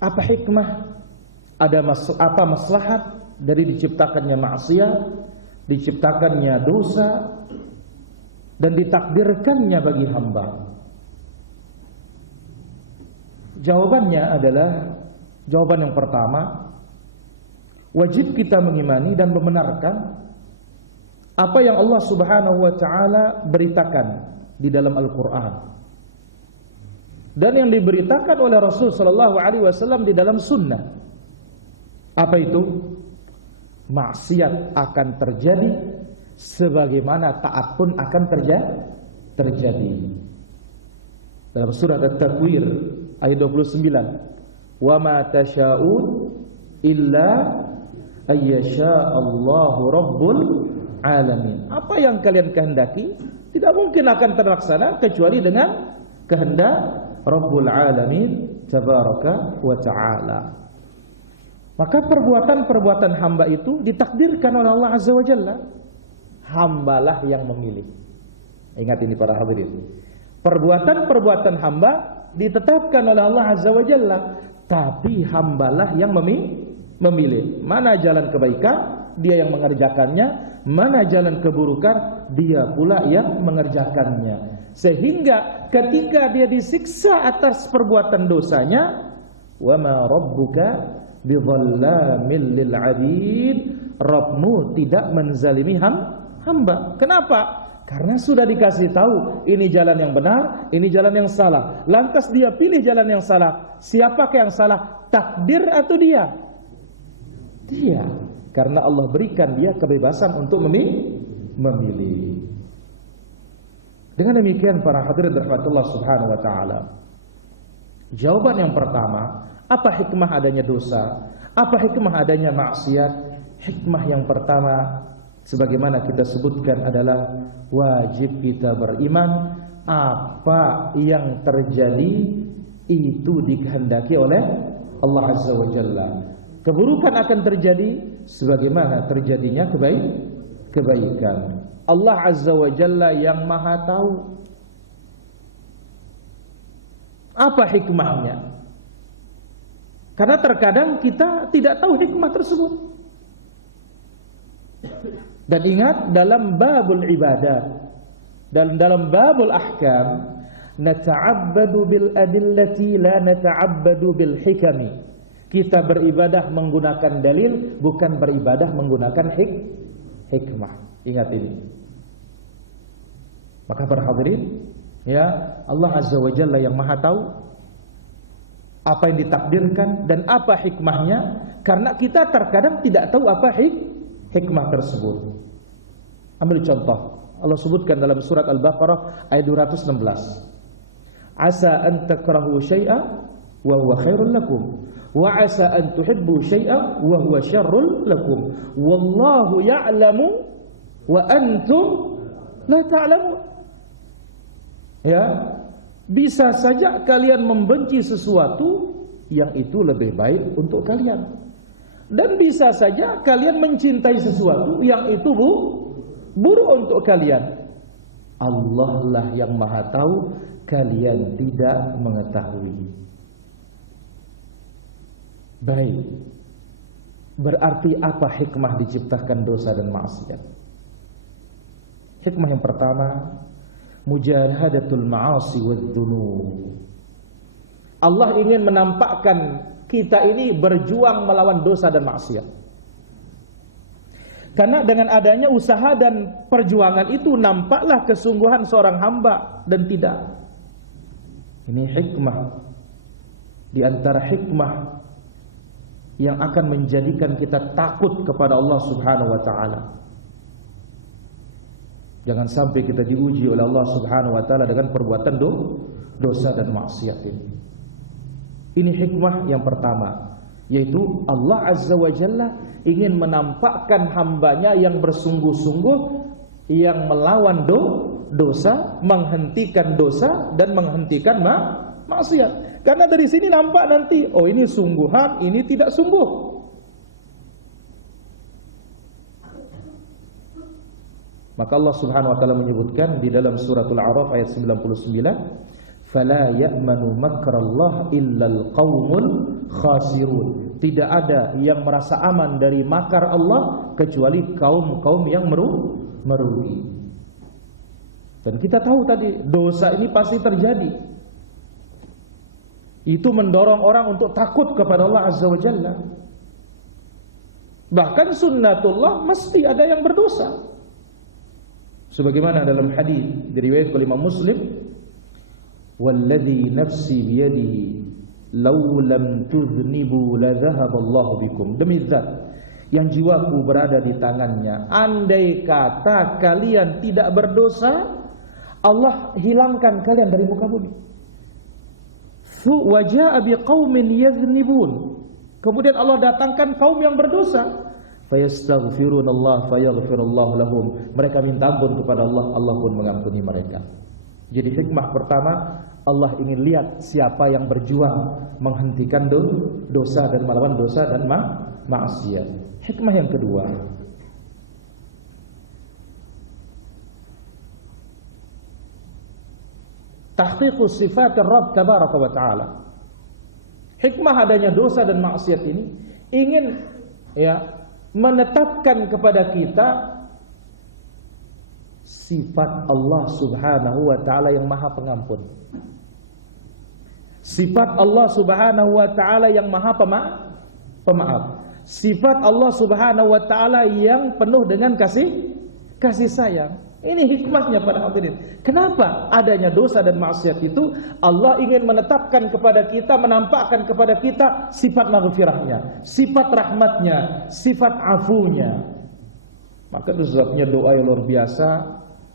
Apa hikmah? Apa maslahat dari diciptakannya maksiat, diciptakannya dosa, dan ditakdirkannya bagi hamba? Jawabannya adalah jawaban yang pertama, wajib kita mengimani dan membenarkan apa yang Allah Subhanahu wa taala beritakan di dalam Al-Qur'an dan yang diberitakan oleh Rasul sallallahu alaihi wasallam di dalam sunnah. Apa itu? Maksiat akan terjadi sebagaimana taat pun akan terjadi. Dalam surat At-Takwir ayat 29, wa ma tasyaun illa ayyasha Allahu rabbul alamin. Apa yang kalian kehendaki tidak mungkin akan terlaksana kecuali dengan kehendak Rabbul alamin tabaraka wa ta'ala. Maka perbuatan-perbuatan hamba itu ditakdirkan oleh Allah Azza wa Jalla. Hambalah yang memilih. Ingat ini para hadirin. Perbuatan-perbuatan hamba ditetapkan oleh Allah Azza wa Jalla, tapi hambalah yang memilih. Mana jalan kebaikan, dia yang mengerjakannya. Mana jalan keburukan, dia pula yang mengerjakannya. Sehingga ketika dia disiksa atas perbuatan dosanya, wa ma rabbuka bidzallamin lil 'abid, Rabbmu tidak menzalimi hamba. Kenapa? Karena sudah dikasih tahu ini jalan yang benar, ini jalan yang salah. Lantas dia pilih jalan yang salah. Siapakah yang salah? Takdir atau dia? Dia. Karena Allah berikan dia kebebasan untuk memilih. Dengan demikian para hadirin rahmatullah subhanahu wa ta'ala, jawaban yang pertama, apa hikmah adanya dosa? Apa hikmah adanya maksiat? Hikmah yang pertama, sebagaimana kita sebutkan, adalah wajib kita beriman apa yang terjadi itu dikehendaki oleh Allah Azza wa Jalla. Keburukan akan terjadi sebagaimana terjadinya kebaikan. Allah Azza wa Jalla yang maha tahu. Apa hikmahnya? Karena terkadang kita tidak tahu hikmah tersebut. Dan ingat, dalam babul ibadah dan dalam babul ahkam, nata'abbadu bil adillati la nata'abbadu bil hikami. Kita beribadah menggunakan dalil, bukan beribadah menggunakan hikmah. Ingat ini. Maka para hadirin, ya, Allah Azza wa Jalla yang maha tahu apa yang ditakdirkan dan apa hikmahnya, karena kita terkadang tidak tahu apa hikmah tersebut. Ambil contoh, Allah sebutkan dalam surat Al-Baqarah ayat 216. Asa an takrahu syai'a wa huwa khairul lakum, wa asa an tuhibbu syai'a wa huwa syarrul lakum, wallahu ya'lamu wa antum la ta'lamun. Ya, bisa saja kalian membenci sesuatu yang itu lebih baik untuk kalian, dan bisa saja kalian mencintai sesuatu yang itu buruk untuk kalian. Allah lah yang maha tahu, kalian tidak mengetahui. Baik, berarti apa hikmah diciptakan dosa dan maksiat? Hikmah yang pertama, mujahadatul ma'asi wad-dzunub. Allah ingin menampakkan kita ini berjuang melawan dosa dan maksiat. Karena dengan adanya usaha dan perjuangan itu nampaklah kesungguhan seorang hamba dan tidak. Ini hikmah di antara hikmah yang akan menjadikan kita takut kepada Allah Subhanahu wa taala. Jangan sampai kita diuji oleh Allah Subhanahu wa taala dengan perbuatan dosa dan maksiat ini. Ini hikmah yang pertama, yaitu Allah Azza wa Jalla ingin menampakkan hambanya yang bersungguh-sungguh, yang melawan dosa, menghentikan dosa dan menghentikan maksiat. Karena dari sini nampak nanti, oh ini sungguhan, ini tidak sungguh. Maka Allah Subhanahu wa taala menyebutkan di dalam suratul A'raf ayat 99, fala ya'manu makrallah illal qaumul khasirun. Tidak ada yang merasa aman dari makar Allah kecuali kaum-kaum yang merugi. Dan kita tahu tadi dosa ini pasti terjadi. Itu mendorong orang untuk takut kepada Allah Azza wa Jalla. Bahkan sunnatullah mesti ada yang berdosa. Sebagaimana dalam hadis diriwayatkan oleh Imam Muslim, "Walladzi nafsi biyadihi law lam tudhnibu la dhahaballahu bikum." Demi zat yang jiwaku berada di tangannya, andai kata kalian tidak berdosa, Allah hilangkan kalian dari muka bumi. Wa jaa'a biqaumin yadhnibun. Kemudian Allah datangkan kaum yang berdosa. Fayastaghfirunallah fayaghfirullahu lahum. Mereka minta ampun kepada Allah, Allah pun mengampuni mereka. Jadi hikmah pertama, Allah ingin lihat siapa yang berjuang menghentikan dosa dan melawan dosa dan maksiat. Hikmah yang kedua, tahqiqus sifatir Rabb tabaraka wa taala. Hikmah adanya dosa dan maksiat ini ingin menetapkan kepada kita sifat Allah Subhanahu wa taala yang Maha Pengampun. Sifat Allah Subhanahu wa taala yang Maha Pemaaf. Sifat Allah Subhanahu wa taala yang penuh dengan kasih sayang. Ini hikmahnya para hadirin. Kenapa adanya dosa dan maksiat itu? Allah ingin menetapkan kepada kita, menampakkan kepada kita sifat maghfirahnya, sifat rahmatnya, sifat afunya. Maka itu sebabnya doa yang luar biasa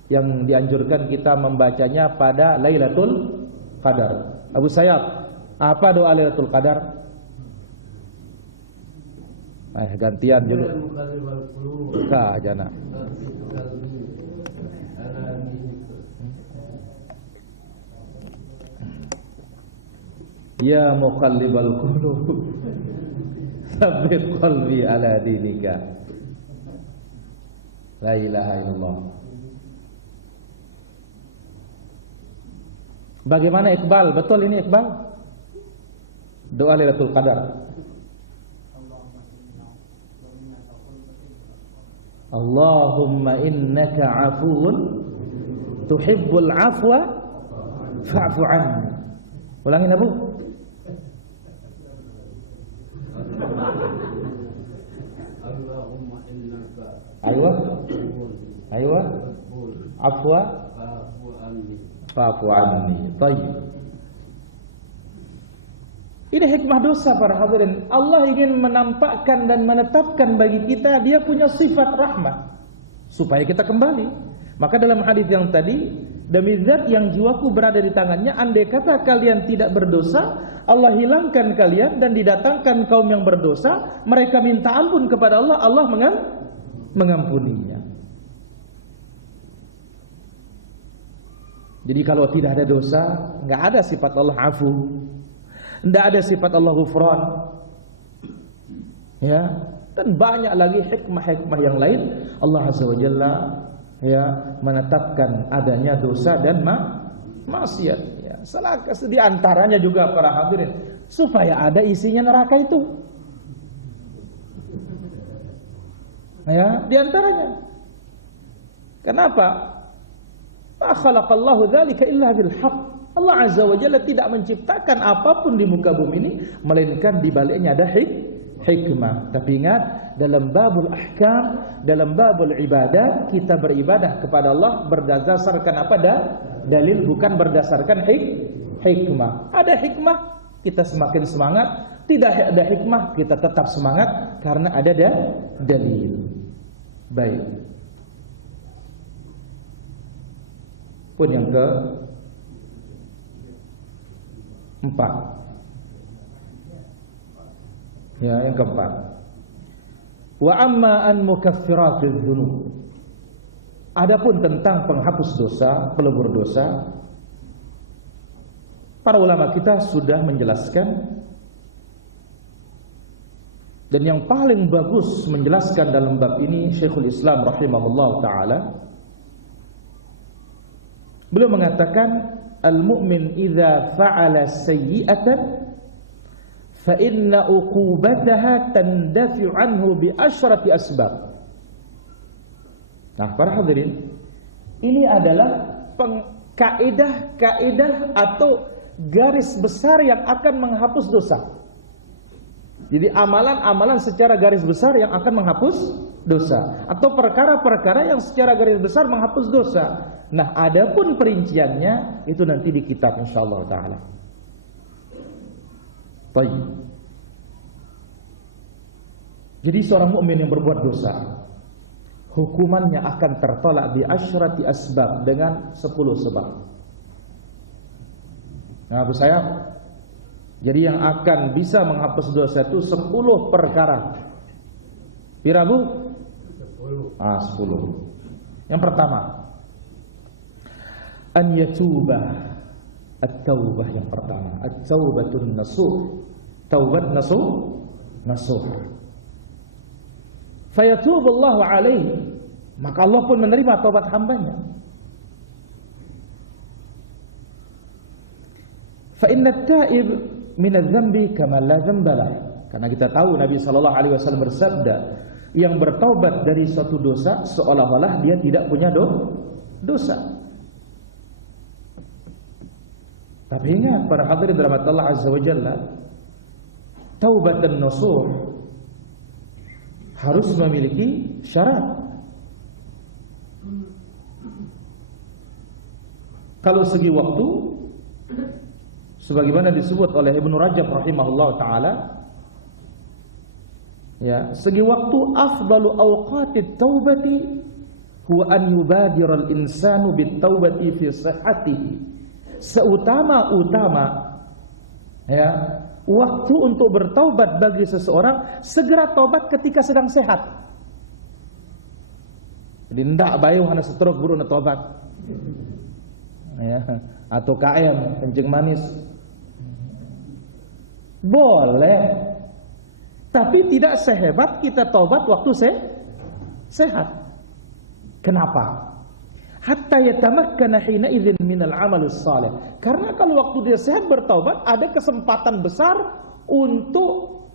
yang dianjurkan kita membacanya pada Lailatul Qadar. Abu Sayyaf, apa doa Lailatul Qadar? Gantian dulu. Kah jana. Ya muqallibal qulub tsabbit qalbi ala dinika. La ilaha illallah. Bagaimana Iqbal? Betul ini Iqbal? Doa Lailatul Qadar. Allahumma innaka afuwun tuhibbul afwa fa'fu anni. Ulangin Abu. Aywa afwa fa'fu anni. Tayyib. Ini hikmah dosa para hadirin. Allah ingin menampakkan dan menetapkan bagi kita dia punya sifat rahmat supaya kita kembali. Maka dalam hadis yang tadi, demi zat yang jiwaku berada di tangannya, andai kata kalian tidak berdosa, Allah hilangkan kalian dan didatangkan kaum yang berdosa, mereka minta ampun kepada Allah, Allah mengampuninya. Jadi kalau tidak ada dosa, enggak ada sifat Allah afu. Tidak ada sifat Allah ghufran. Ya, dan banyak lagi hikmah-hikmah yang lain Allah Azza wa Jalla menetapkan adanya dosa dan maksiat. Ya, salah di antaranya juga para hadirin supaya ada isinya neraka itu. Ya, di antaranya. Kenapa? Ma khalaqallahu dzalika illa bil haqq. Allah Azza wa Jalla tidak menciptakan apapun di muka bumi ini melainkan di baliknya ada hikmah. Tapi ingat, dalam babul ahkam, dalam babul ibadah, kita beribadah kepada Allah berdasarkan apa? Dalil, bukan berdasarkan hikmah. Ada hikmah, kita semakin semangat. Tidak ada hikmah, kita tetap semangat karena ada dalil. Baik. Pun yang keempat. Ya, yang keempat. Wa amma an mukaffiratiz dzunub. Adapun tentang penghapus dosa, pelebur dosa, para ulama kita sudah menjelaskan, dan yang paling bagus menjelaskan dalam bab ini Syekhul Islam rahimahullah taala. Beliau mengatakan al-mu'min idza fa'ala sayyi'atan fa inna uqubataha tandafi'u anhu bi asyrati asbab. Nah, para hadirin, ini adalah kaidah-kaidah atau garis besar yang akan menghapus dosa. Jadi amalan-amalan secara garis besar yang akan menghapus dosa, atau perkara-perkara yang secara garis besar menghapus dosa. Nah, adapun perinciannya itu nanti di kitab insyaallah taala. Baik. Jadi seorang mukmin yang berbuat dosa, hukumannya akan tertolak bi asyrati asbab, dengan 10 sebab. Nah, Abu Sayyaf, jadi yang akan bisa menghapus dosa itu 10 perkara. Pira Bu? 10. Yang pertama, an yatuba, at-taubah yang pertama, at-taubatun nasuh, taubat nasuh. Fayatubullahu alaihi, maka Allah pun menerima taubat hambanya. Fa inna at-taib min adz-dzambi kama la dzambalah. Karena kita tahu Nabi sallallahu alaihi wasallam bersabda, yang bertaubat dari suatu dosa seolah-olah dia tidak punya dosa. Tapi ingat para hadirin rahmat Allah azza wa jalla, taubatan nasuh harus memiliki syarat. Kalau segi waktu, sebagaimana disebut oleh Ibnu Rajab rahimahullah taala, ya, segi waktu, afdalu awqatit taubati huwa an yubadiral insanu bit taubati fi sihhatihi. Seutama-utama, ya, waktu untuk bertaubat bagi seseorang, segera taubat ketika sedang sehat. Jadi ndak bayu hana stroke buru na taubat, ya, atau KM kencing manis boleh, tapi tidak sehebat kita taubat waktu sehat. Kenapa? Hatta yatamakkana hina idzin minal amalus salih. Karena kalau waktu dia sehat bertaubat, ada kesempatan besar untuk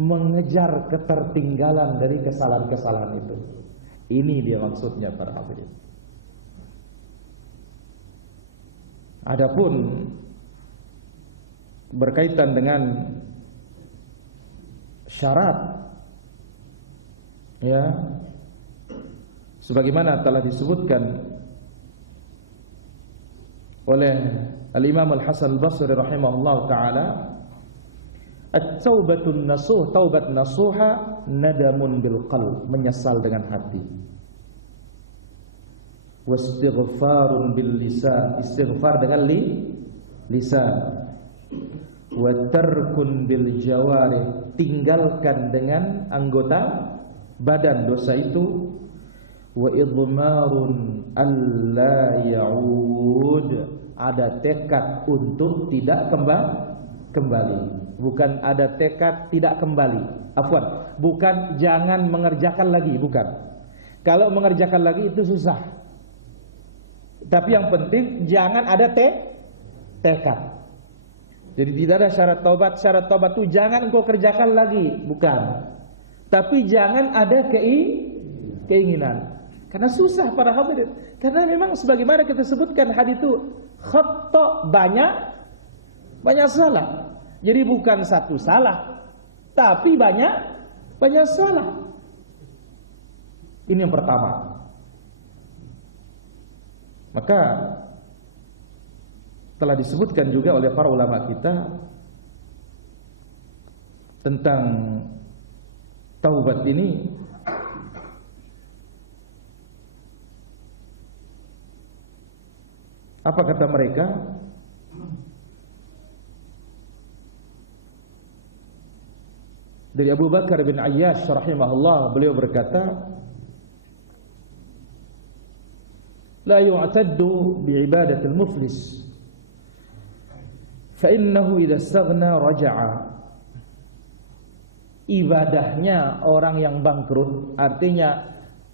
mengejar ketertinggalan dari kesalahan-kesalahan itu. Ini dia maksudnya para hadirin. Adapun berkaitan dengan syarat, ya, sebagaimana telah disebutkan oleh Al-Imam Al-Hasan Al-Basri rahimahullah ta'ala, at-taubatun nasuh, taubat nasuha, nadamun bil qalb, menyesal dengan hati, wastighfarun bil lisan, istighfar dengan lisan, wa tarkun bil jawarih, tinggalkan dengan anggota badan dosa itu, wa idmarun alla ya'ud, ada tekad untuk tidak kembali, bukan ada tekad tidak kembali, afwan, bukan jangan mengerjakan lagi, bukan. Kalau mengerjakan lagi itu susah, tapi yang penting jangan ada tekad. Jadi tidak ada syarat taubat. Syarat taubat itu jangan engkau kerjakan lagi, bukan. Tapi jangan ada keinginan. Karena susah para hadirin. Karena memang sebagaimana kita sebutkan hadis itu, khata, banyak salah. Jadi bukan satu salah, tapi banyak salah. Ini yang pertama. Maka telah disebutkan juga oleh para ulama kita tentang taubat ini, apa kata mereka? Dari Abu Bakar bin Ayyash rahimahullah, beliau berkata, la yu'taddu bi'ibadatil muflis, fa innahu idza istaghna raja'a. Ibadahnya orang yang bangkrut, artinya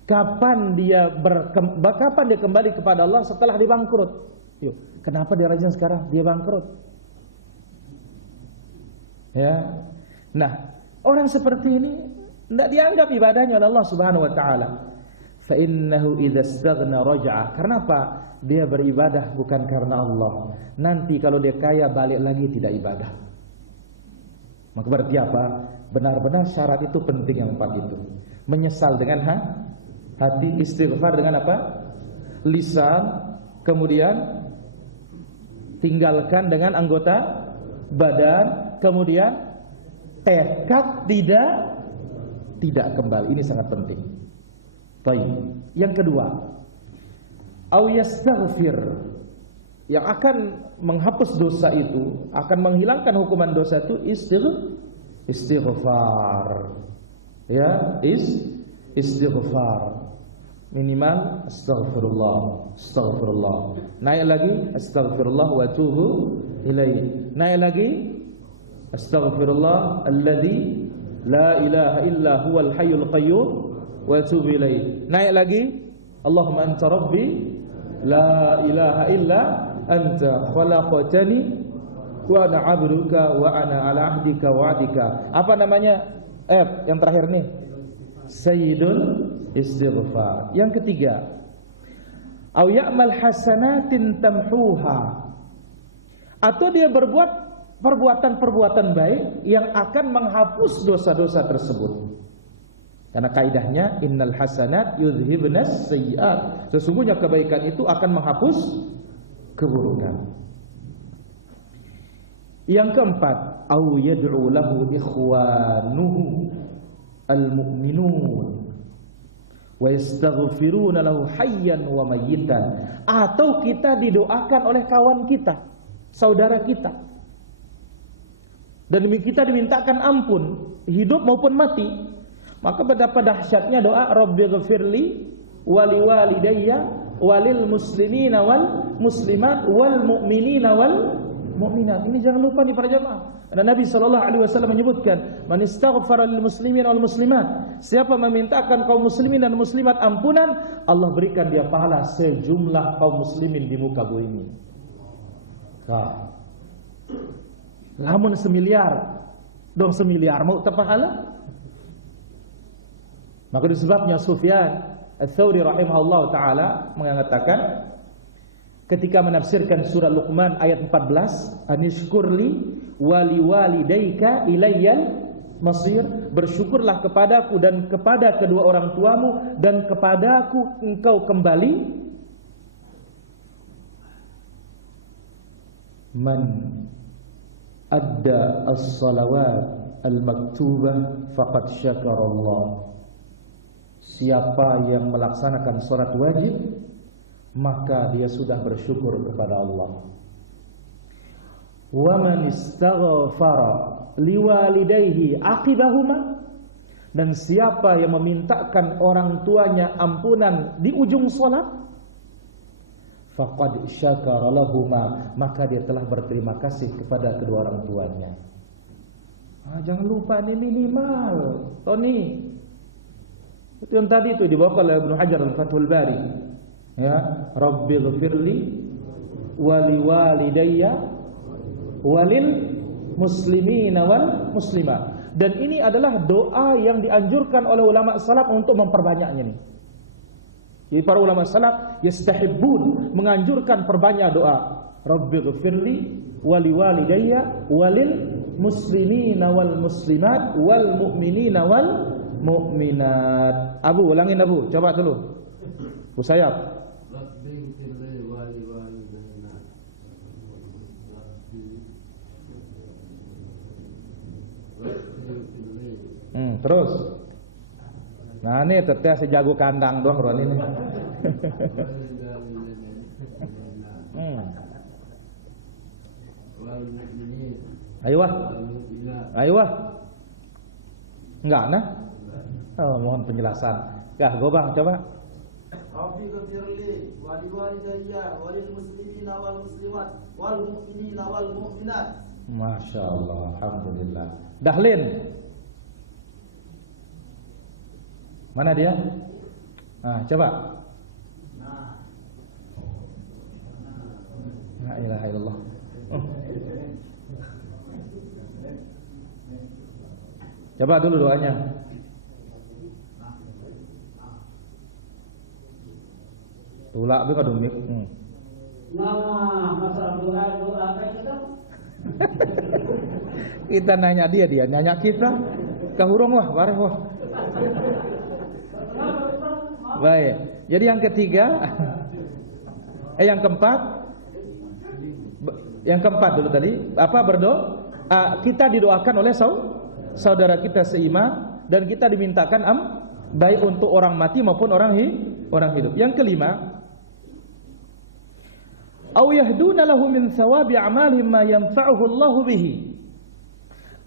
kapan dia kembali kepada Allah setelah dibangkrut. Yuk, kenapa dia rajin sekarang? Dia bangkrut. Ya. Nah, orang seperti ini tidak dianggap ibadahnya oleh Allah Subhanahu wa taala. Fa innahu idza istaghna raja'a. Karena apa? Dia beribadah bukan karena Allah. Nanti kalau dia kaya balik lagi tidak ibadah. Maka berarti apa? Benar-benar syarat itu penting yang empat itu. Menyesal dengan hati, istighfar dengan apa? Lisan, kemudian tinggalkan dengan anggota badan, kemudian tekad tidak kembali. Ini sangat penting. Baik. Yang kedua, au yastaghfir, yang akan menghapus dosa itu, akan menghilangkan hukuman dosa itu istighfar. Ya, istighfar. Minimal astagfirullah. Naik lagi astaghfirullah wa atubu ilaih. Naik lagi astaghfirullah alladzi la ilaha illa huwal hayyul qayyum wa atubu ilaih. Naik lagi Allahumma anta rabbi la ilaha illa anta khalaqtani wa ana 'abduka wa ana 'ala 'ahdika wa 'adika. Apa namanya? Yang terakhir nih. Sayyidul istighfar. Yang ketiga, au ya'mal hasanatin tamhuha, atau dia berbuat perbuatan-perbuatan baik yang akan menghapus dosa-dosa tersebut. Karena kaidahnya innal hasanat yudhibnas sayyi'at. Sesungguhnya kebaikan itu akan menghapus keburukan. Yang keempat, au yad'u lahu ikhwanuhu al-mu'minun wa yastaghfiruna lahu hayyan wa mayyitan, atau kita didoakan oleh kawan kita, saudara kita, dan kita dimintakan ampun hidup maupun mati. Maka betapa dahsyatnya doa Rabbighfirli wa liwalidayya walil muslimina wal muslimat wal mu'minina wal mu'minat. Ini jangan lupa nih para jemaah. Dan Nabi SAW menyebutkan, man istaghfara lil muslimin wal muslimat, siapa memintakan kaum muslimin dan muslimat ampunan, Allah berikan dia pahala sejumlah kaum muslimin di muka bumi. Lamun semiliar, dong semiliar mau terpahala. Maka disebabnya Sufyan Ats-Tsauri rahimahullah taala mengatakan ketika menafsirkan surah Luqman ayat 14, anishkurli wali walidayka ilayyal masir, bersyukurlah kepadaku dan kepada kedua orang tuamu dan kepadaku engkau kembali. Man adda as-salawat al-maktubah faqad syakarallah. Siapa yang melaksanakan salat wajib, maka dia sudah bersyukur kepada Allah. Wa man istaghfara liwalidayhi aqibahuma, dan siapa yang memintakan orang tuanya ampunan di ujung salat, faqad syakara lahuma, maka dia telah berterima kasih kepada kedua orang tuanya. Jangan lupa ini minimal. Tony, itu yang tadi itu dibawa oleh Ibnu Hajar Al-Fathul Bari. Ya, Rabbighfirli wa liwalidayya walil muslimina wal muslimat. Dan ini adalah doa yang dianjurkan oleh ulama salaf untuk memperbanyaknya nih. Jadi para ulama salaf yastahibbun, menganjurkan perbanyak doa. Rabbighfirli wa liwalidayya walil muslimina wal muslimat wal mu'minina wal mu'minat. Abu, ulangin Abu, coba dulu. Usayab. Terus. Nah ini teteh sejago kandang doang ruan ini. Ayo wah. Enggak nah. Oh, mohon penjelasan. Gobang coba. Rabbighfirli wa liwalidayya walil muslimina wal muslimat wal mu'minina wal mu'minat. Masya Allah, alhamdulillah. Dahlin, mana dia? Coba. La ilaha illallah. Coba dulu doanya. Tulak be kadung mik. Nah, masalah doa kita. Kita nanya dia nanya kita. Kahurung wah, bareh wah. Baik. Jadi yang ketiga, yang keempat dulu tadi, apa berdoa? Kita didoakan oleh saudara kita seiman dan kita dimintakan baik untuk orang mati maupun orang hidup. Yang kelima, au yahduna lahu min thawabi a'malihim ma yanfa'uhu Allahu bihi,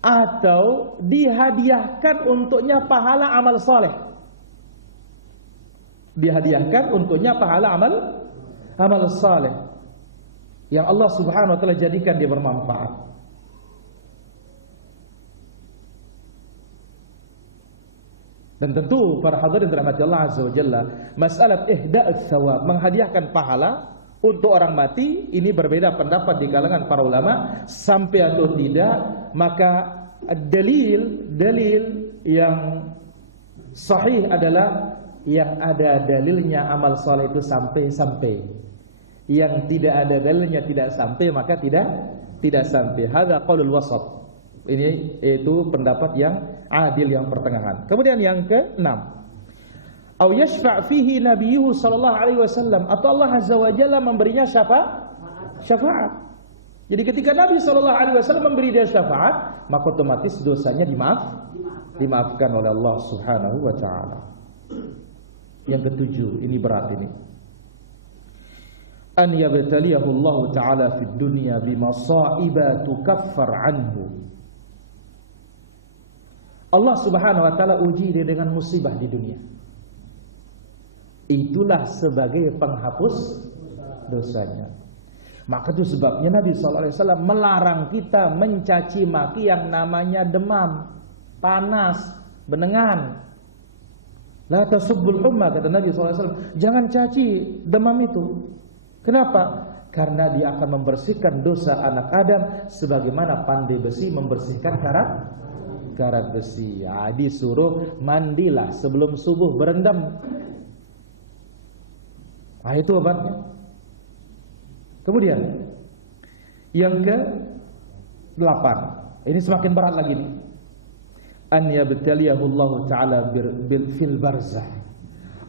atau dihadiahkan untuknya pahala amal saleh. Dihadiahkan untuknya pahala amal saleh yang Allah Subhanahu wa taala jadikan dia bermanfaat. Dan tentu para hadirin dirahmati Allah Azza wa Jalla, masalah ihda'us thawab, menghadiahkan pahala untuk orang mati, ini berbeda pendapat di kalangan para ulama sampai atau tidak. Maka dalil yang sahih adalah yang ada dalilnya amal saleh itu sampai. Yang tidak ada dalilnya tidak sampai, maka tidak sampai. Hadza qaulul wasat. Ini itu pendapat yang adil, yang pertengahan. Kemudian yang ke-6, au yashfa' fihi nabiyuhu sallallahu alaihi wasallam, atau Allah Azza wa Jalla memberinya syafaat. Jadi ketika Nabi sallallahu alaihi wasallam memberi dia syafaat, maka otomatis dosanya dimaafkan oleh Allah Subhanahu wa taala. Yang ke-7, ini berat ini. An yabtaliyahu Allah taala fid dunya bimasaiba tukaffar anhu. Allah Subhanahu wa taala uji dia dengan musibah di dunia. Itulah sebagai penghapus dosanya. Maka itu sebabnya Nabi sallallahu alaihi wasallam melarang kita mencaci maki yang namanya demam, panas, benengan. La tasubbul humma, kata Nabi sallallahu alaihi wasallam, jangan caci demam itu. Kenapa? Karena dia akan membersihkan dosa anak Adam sebagaimana pandai besi membersihkan karat besi. Ya, disuruh mandilah sebelum subuh berendam. Nah, itu obatnya. Kemudian yang ke-8, ini semakin berat lagi nih. An yabtaliyahu Allah taala bil fil barzah.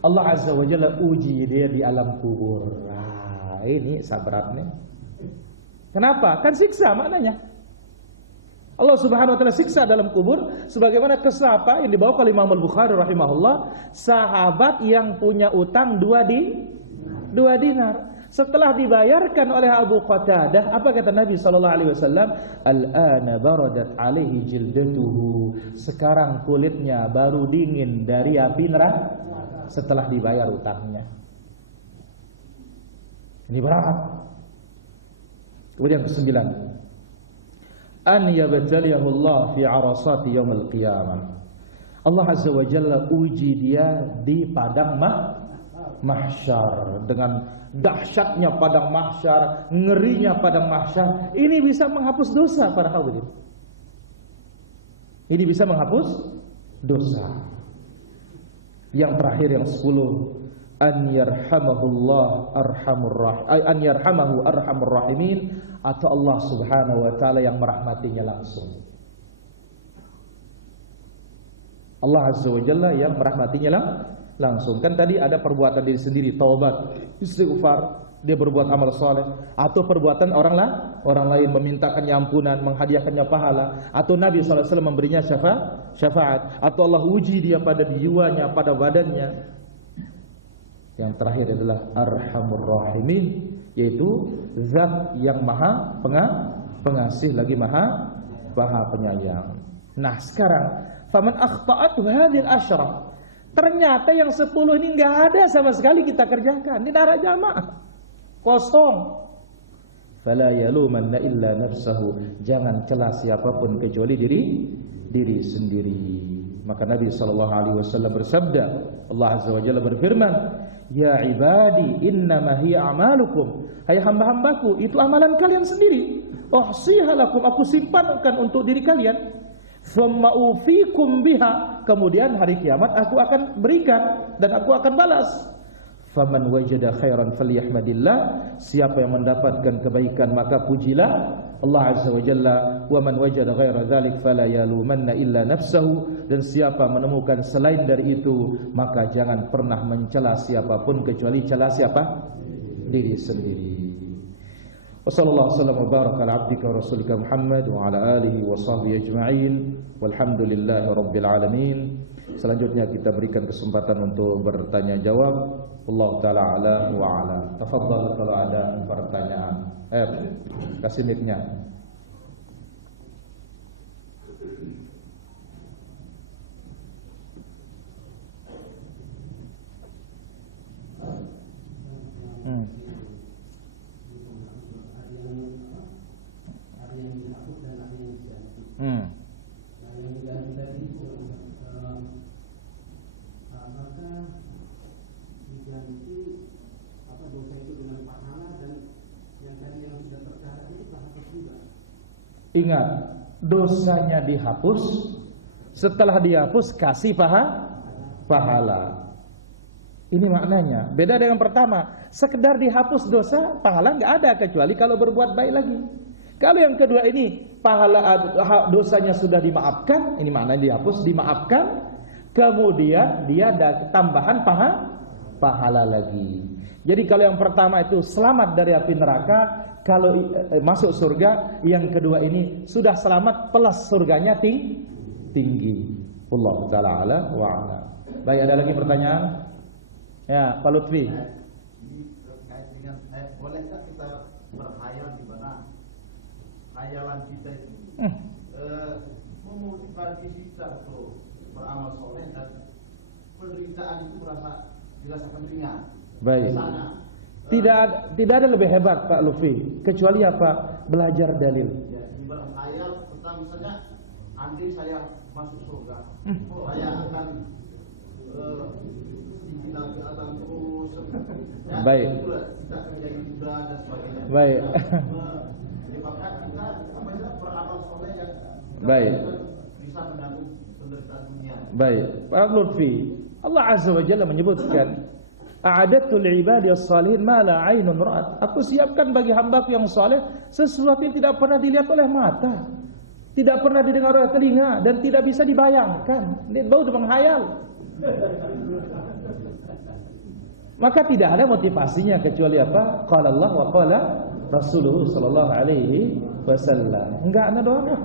Allah Azza wa Jalla uji dia di alam kubur. Nah, ini saberatnya. Kenapa? Kan siksa maknanya. Allah Subhanahu wa taala siksa dalam kubur sebagaimana kisah apa yang dibawa oleh Imam Al-Bukhari rahimahullah, sahabat yang punya utang 2 dinar. Setelah dibayarkan oleh Abu Qatadah, apa kata Nabi sallallahu alaihi wasallam? Al-ana baradat alaihi jildatuhu. Sekarang kulitnya baru dingin dari api neraka setelah dibayar utangnya. Ini berat. Kemudian ke-9, an yabtaliyahu Allah fi arasati yaumil qiyamah. Allah Azza wa Jalla uji dia di padang mahsyar dengan dahsyatnya padang mahsyar, ngerinya padang mahsyar. Ini bisa menghapus dosa para hadirin. Ini bisa menghapus dosa. Yang terakhir yang 10, an yarhamahullah an yarhamahu arhamur rahimin, atau Allah Subhanahu wa taala yang merahmatinya langsung. Allah Azza wa Jalla yang merahmatinya langsung. Kan tadi ada perbuatan diri sendiri, taubat, istighfar, dia berbuat amal saleh, atau perbuatan orang lain memintakannya ampunan, menghadiahkannya pahala, atau Nabi sallallahu alaihi wasallam memberinya syafaat, atau Allah uji dia pada jiwanya, pada badannya. Yang terakhir adalah arhamur rahimin, yaitu zat yang maha pengasih lagi maha penyayang. Nah, sekarang faman akhta'atu hadhil asyrah, ternyata yang 10 ini enggak ada sama sekali kita kerjakan. Ini darah jamaah kosong. Fala yalumanna illa nafsahu, jangan celah siapapun kecuali diri sendiri. Maka Nabi sallallahu alaihi wasallam bersabda, Allah Azza wa Jalla berfirman, Ya ibadi innama hiya a'malukum. Hai hamba-hambaku, itu amalan kalian sendiri. Uhsiha lakum, aku simpankan untuk diri kalian. Thumma ufikum biha. Kemudian hari kiamat aku akan berikan dan aku akan balas. Faman wajada khairan falyahmadillah. Siapa yang mendapatkan kebaikan maka pujilah Allah Azza wa Jalla. Wa man wajada ghaira dzalik fala yalumanna illa nafsahu. Dan siapa menemukan selain dari itu maka jangan pernah mencela siapapun kecuali cela siapa? Diri sendiri. Wassallallahu wasallam wa baraka ala abdika wa rasulika Muhammad wa ala alihi wa sahbihi ajma'in. Walhamdulillahi rabbil alamin. Selanjutnya kita berikan kesempatan untuk bertanya jawab. Allah taala ala wa ala. Tafadhal kalau ada pertanyaan. Kasih mic-nya. Ingat, dosanya dihapus. Setelah dihapus kasih pahala. Ini maknanya. Beda dengan pertama, sekedar dihapus dosa, pahala nggak ada kecuali kalau berbuat baik lagi. Kalau yang kedua ini pahala dosanya sudah dimaafkan, ini maknanya dihapus, dimaafkan, kemudian dia ada tambahan pahala lagi. Jadi kalau yang pertama itu selamat dari api neraka, kalau masuk surga, yang kedua ini sudah selamat plus surganya tinggi. Allah taala ala wa ala. Baik, ada lagi pertanyaan? Ya, Pak Lutfi. Terkait dengan bolehkah kita berkhayal di mana khayalan kita itu memotivasi kita untuk beramal soleh dan penderitaan itu dirasakan ringan. Baik. Tidak ada lebih hebat Pak Lutfi kecuali apa? Belajar dalil. Ya, berkhayal tentang misalnya andai saya masuk surga, saya akan Nabi Adam terus. Ya, baik. Kita akan menjadi muda dan sebagainya. Baik. Menyebabkan kita beramal soleh yang baik. Bisa menanggung penderitaan dunia. Baik, Pak Lutfi. Allah Azza wa Jalla menyebutkan, "A'adatul ibadi as-salihin ma la 'ainun ra'at." Aku siapkan bagi hambaku yang saleh sesuatu yang tidak pernah dilihat oleh mata, tidak pernah didengar oleh telinga dan tidak bisa dibayangkan. Ini baru menghayal. Maka tidak ada motivasinya kecuali apa? Qala Allah wa qala Rasulullah sallallahu alaihi wasallam. Enggak ada doa.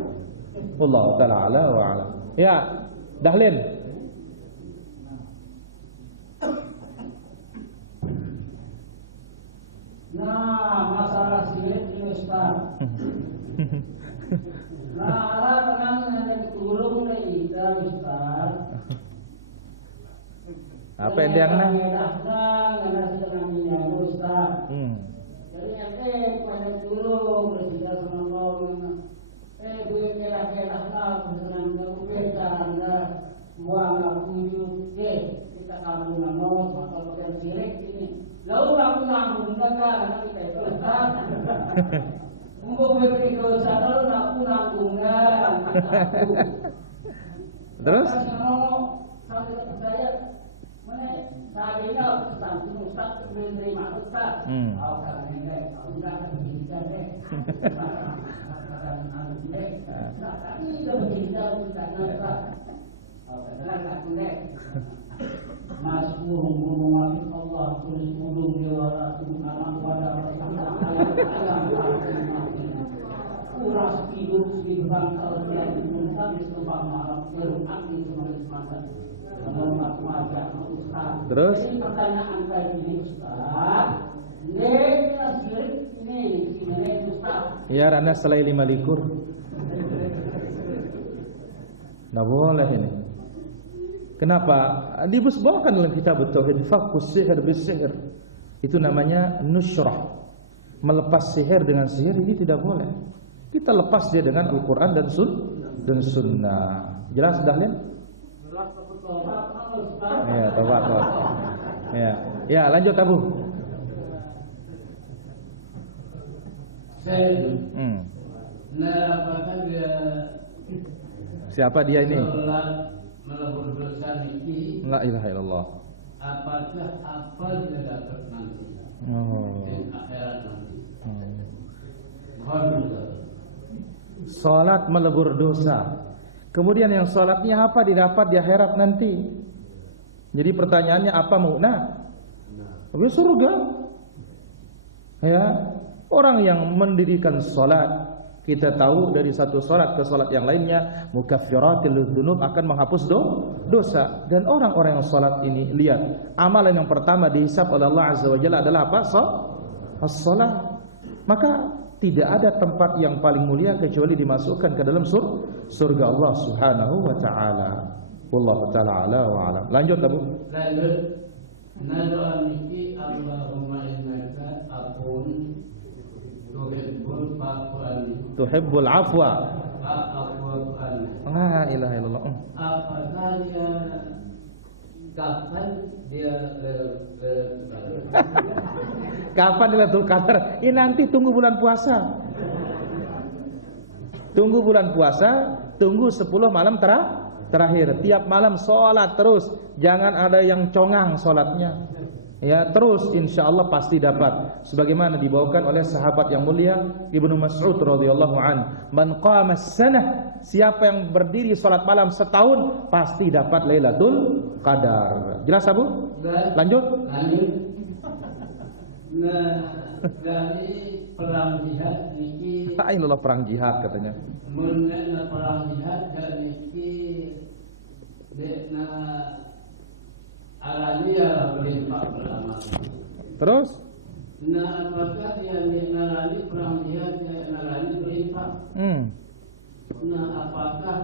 Allah taala ala wa ala. Ya, Dahlin. Nah, masalah sihir ini Ustaz. Nah, ala dengan yang turun dari Ustaz. Apa yang dia nak? Jadi yang pada turun bersiap sama gue kira-kira bersenang berbicara buang tujuh kita kamu namos atau bagian sirik ini lalu aku nanggung enggak kita itu Ustaz untuk beri dosa lalu aku nanggung enggak terus sampai percaya mana sahaja Ustaz Ustaz menerima Ustaz kalau enggak aku enggak ada pendidikan tapi sudah bercerita tentang apa? Katakan aku nek. Masbuh mengumumkan Allah tulis ulum dewa alam pada uras hidup di bangsa yang diminta di tempat malam berarti sebagai semacam menolak wajah Ustaz. Terus pertanyaan saya ini Ustaz, nek sirik ini gimana Ustaz? Ya rana selai 5 likur. Nah boleh ini. Kenapa? Disebutkan dalam kitab Tauhid, faqus sihir bis sihir. Itu namanya nusyrah. Melepas sihir dengan sihir ini tidak boleh. Kita lepas dia dengan Al-Quran dan Sunnah. Jelas dah, Lin? Jelas betul. Ya, tabat. Ya. Ya, lanjut Abu. Saya Hmm. apakah dia Siapa dia ini? sholat melebur dosa niki? La ilaha illallah. Apakah apa dia dapat nanti? Oh. Di akhirat nanti. Salat melebur dosa. Kemudian yang salatnya apa didapat di akhirat nanti? Jadi pertanyaannya apa mukna? Surga. Ya, orang yang mendirikan salat, kita tahu dari satu salat ke salat yang lainnya mukaffiratul dzunub, akan menghapus dosa. Dan orang-orang yang salat ini, lihat, amalan yang pertama dihisab oleh Allah Azza wa Jalla adalah apa? As-salat. Maka tidak ada tempat yang paling mulia kecuali dimasukkan ke dalam surga Allah Subhanahu wa taala. Wallahu taala ala wa alam. Lanjut Abu. Lanjut. Nado niki Allahumma innaka afun Tuhibbul afwa. Afwan. La ilaha illallah. Apakah dia kapan dia Kapan Lailatul Qadar? Ini nanti tunggu bulan puasa. Tunggu bulan puasa, tunggu 10 malam terakhir. Tiap malam sholat terus, jangan ada yang congang sholatnya. Ya, terus insyaallah pasti dapat. Sebagaimana dibawakan oleh sahabat yang mulia Ibnu Mas'ud radhiyallahu an, "Man qama as-sanah", siapa yang berdiri sholat malam setahun pasti dapat Lailatul Qadar. Jelas Abu? Lanjut. Nah, dari perang jihad niki Ainullah perang jihad katanya. mengenai perang jihad dan niki dekna arania berlimpah berlama. Terus? Nah, apakah yang narani perang jihad dan narani berlimpah? Nah, apakah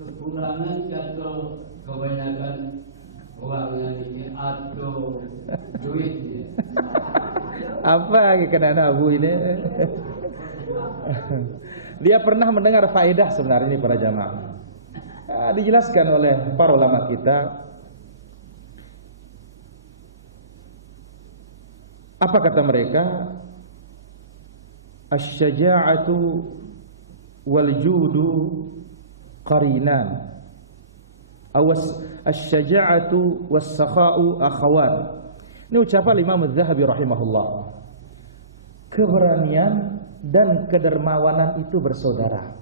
kekurangan atau kebanyakan uangnya ini atau duitnya? Apa kenaan Abu ini? Dia pernah mendengar faedah sebenarnya ini para jamaah. Dijelaskan oleh para ulama kita. Apa kata mereka? Asy-syaja'atu wal judu qarinan. Awas asy-syaja'atu was-sakha'u akhawat. Ini ucapan Imam Az-Zahabi rahimahullah. Keberanian dan kedermawanan itu bersaudara.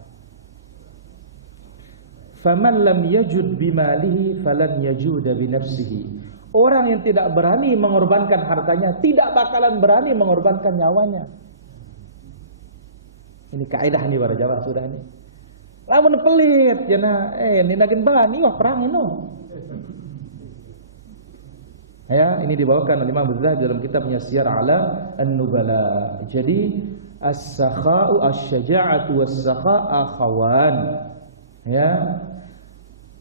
Faman lam yajud bimalihi falan yajuda binafsihi. Orang yang tidak berani mengorbankan hartanya tidak bakalan berani mengorbankan nyawanya. Ini kaidah nih para jamaah sudah ini. Lamun pelit jana ini nagin bani wah perang ini. Ya, ini dibawakan oleh Imam Az-Zahabi dalam kitabnya Siyar A'lam An-Nubala. Jadi as-sakha'u asy-syaja'atu was-sakha' akhawan. Ya.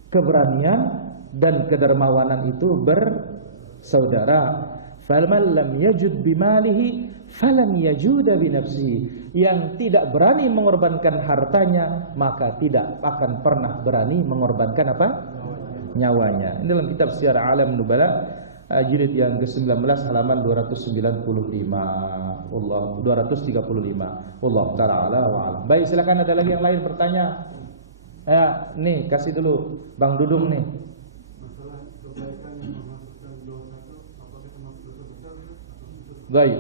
Keberanian dan kedermawanan itu bersaudara. Faman lam yajud bimalihi falan yajuda binafsihi. Yang tidak berani mengorbankan hartanya maka tidak akan pernah berani mengorbankan apa? Nyawanya. Ini dalam kitab Siyar A'lam An-Nubala jilid yang ke-19 halaman 295. Allah 235. Allah taala ala wa alam. Baik, silakan ada lagi yang lain bertanya. Ya, nih kasih dulu Bang Dudung nih. Masalah kebaikan yang memasukkan dosa itu apakah termasuk dosa besar atau? Baik.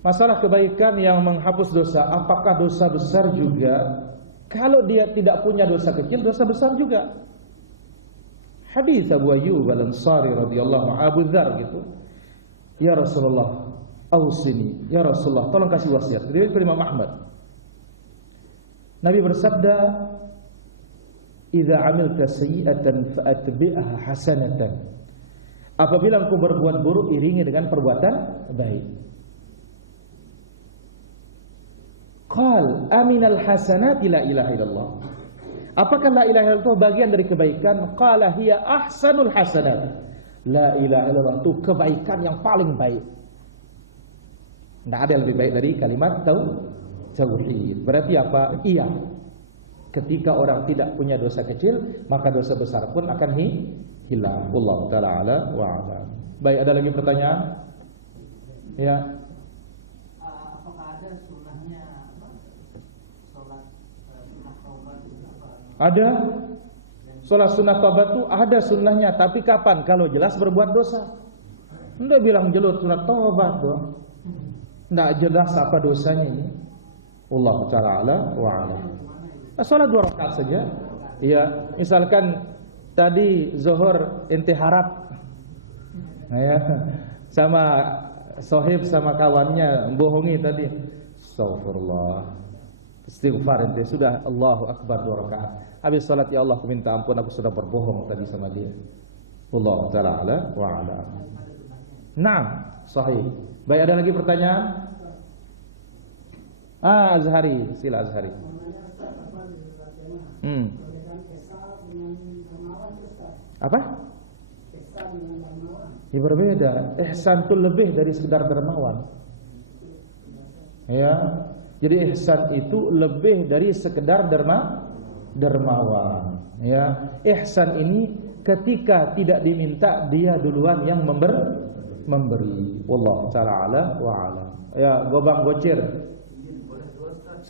Masalah kebaikan yang menghapus dosa, apakah dosa besar juga? Kalau dia tidak punya dosa kecil, dosa besar juga. Hadis Abu Ayyub Al-Ansari radhiyallahu anhu, Abu Dzar gitu. Ya Rasulullah, ausini. Ya Rasulullah, tolong kasih wasiat. Dari Imam Ahmad. Nabi bersabda, "Idza 'amilta sayyi'atan fa'atbi'ha hasanatan." Apabila engkau berbuat buruk, iringi dengan perbuatan baik. Qal aminal hasanati la ilaha illallah. Apakah la ilaha illallah bagian dari kebaikan? Qala hiya ahsanul hasanat. La ilaha illallah itu kebaikan yang paling baik. Tidak ada yang lebih baik dari kalimat tauhid. Berarti apa? Iya. Ketika orang tidak punya dosa kecil, maka dosa besar pun akan hilang. Wallahu taala ala wa alam. Baik, ada lagi pertanyaan? Ya. Apakah ada sunnahnya sholat sunnah taubat itu apa? Ada. Sholat sunnah taubat itu ada sunnahnya, tapi kapan? Kalau jelas berbuat dosa. Enggak bilang jelut sunnah taubat dong. Enggak jelas apa dosanya ini. Allah Ta'ala wa'ala. Sholat 2 rakaat saja. Ya, misalkan tadi zuhur ente harap, ya, sama sohib sama kawannya bohongi tadi. Astagfirullah. Istighfar ente sudah Allahu Akbar 2 rakaat. Habis salat, ya Allah aku minta ampun aku sudah berbohong tadi sama dia. Allah Ta'ala wa'ala. Naam, sahih. Baik, ada lagi pertanyaan? Azhari, sila Azhari. Apa? Ya berbeda. Ihsan itu lebih dari sekedar dermawan. Ya. Jadi ihsan itu lebih dari sekedar dermawan. Ya. Ihsan ini ketika tidak diminta dia duluan yang memberi. Wallahu ta'ala wa a'lam. Ya, gobang gocir. 1.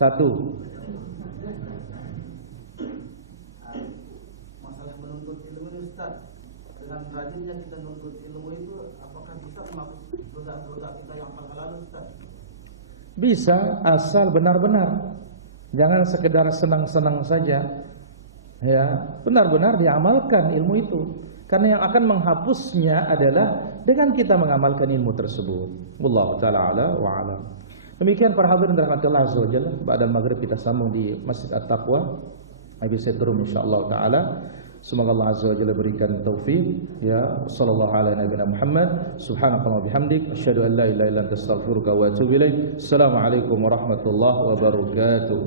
Masalah menuntut ilmu ini Ustaz, dengan rajinnya kita menuntut ilmu itu, apakah bisa menghapus dosa-dosa kita yang masa lalu Ustaz? Bisa, asal benar-benar. Jangan sekedar senang-senang saja. Ya, benar-benar diamalkan ilmu itu. Karena yang akan menghapusnya adalah dengan kita mengamalkan ilmu tersebut. Wallahu ta'ala wa a'lam. Demikian para hadirin rahmatullah azza wajalla. Ba'dal maghrib kita sambung di Masjid At-Taqwa. Habis itu insyaallah taala. Semoga Allah azza wajalla berikan taufik. Ya, sallallahu ala nabiyina Muhammad. Subhanallahi wa bihamdik, asyhadu an la ilaha illa anta astaghfiruka wa atubu ilaik. Assalamualaikum warahmatullahi wabarakatuh.